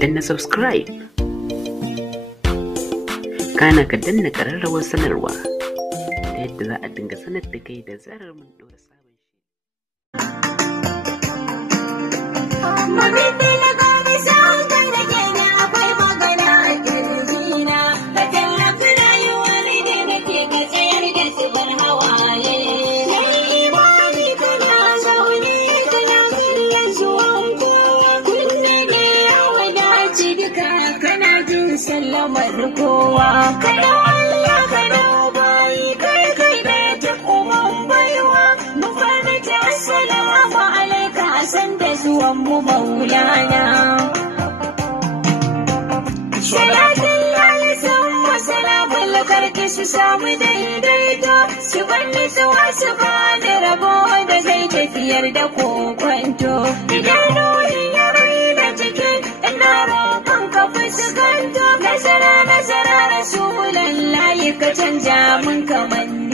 danna subscribe, kana ka danna ƙararrawar sanarwa ta yadda za a dinga sanar da kai da zarar mun ɗora sabon shi. Sallamar kowa kada Allah kada bayi kai da ta uman baiwa mu fara ta assalamu alaika san da zuwan mu maulana salatin lahi summa salamun lakarki su samu daidaito su bani zuwa su bani rabo da zai tafiyar da kokwanto idan ruhi ya rai da cikin ina roƙon ka fuskanto nasara Rasulullahi ka canja mun kamanni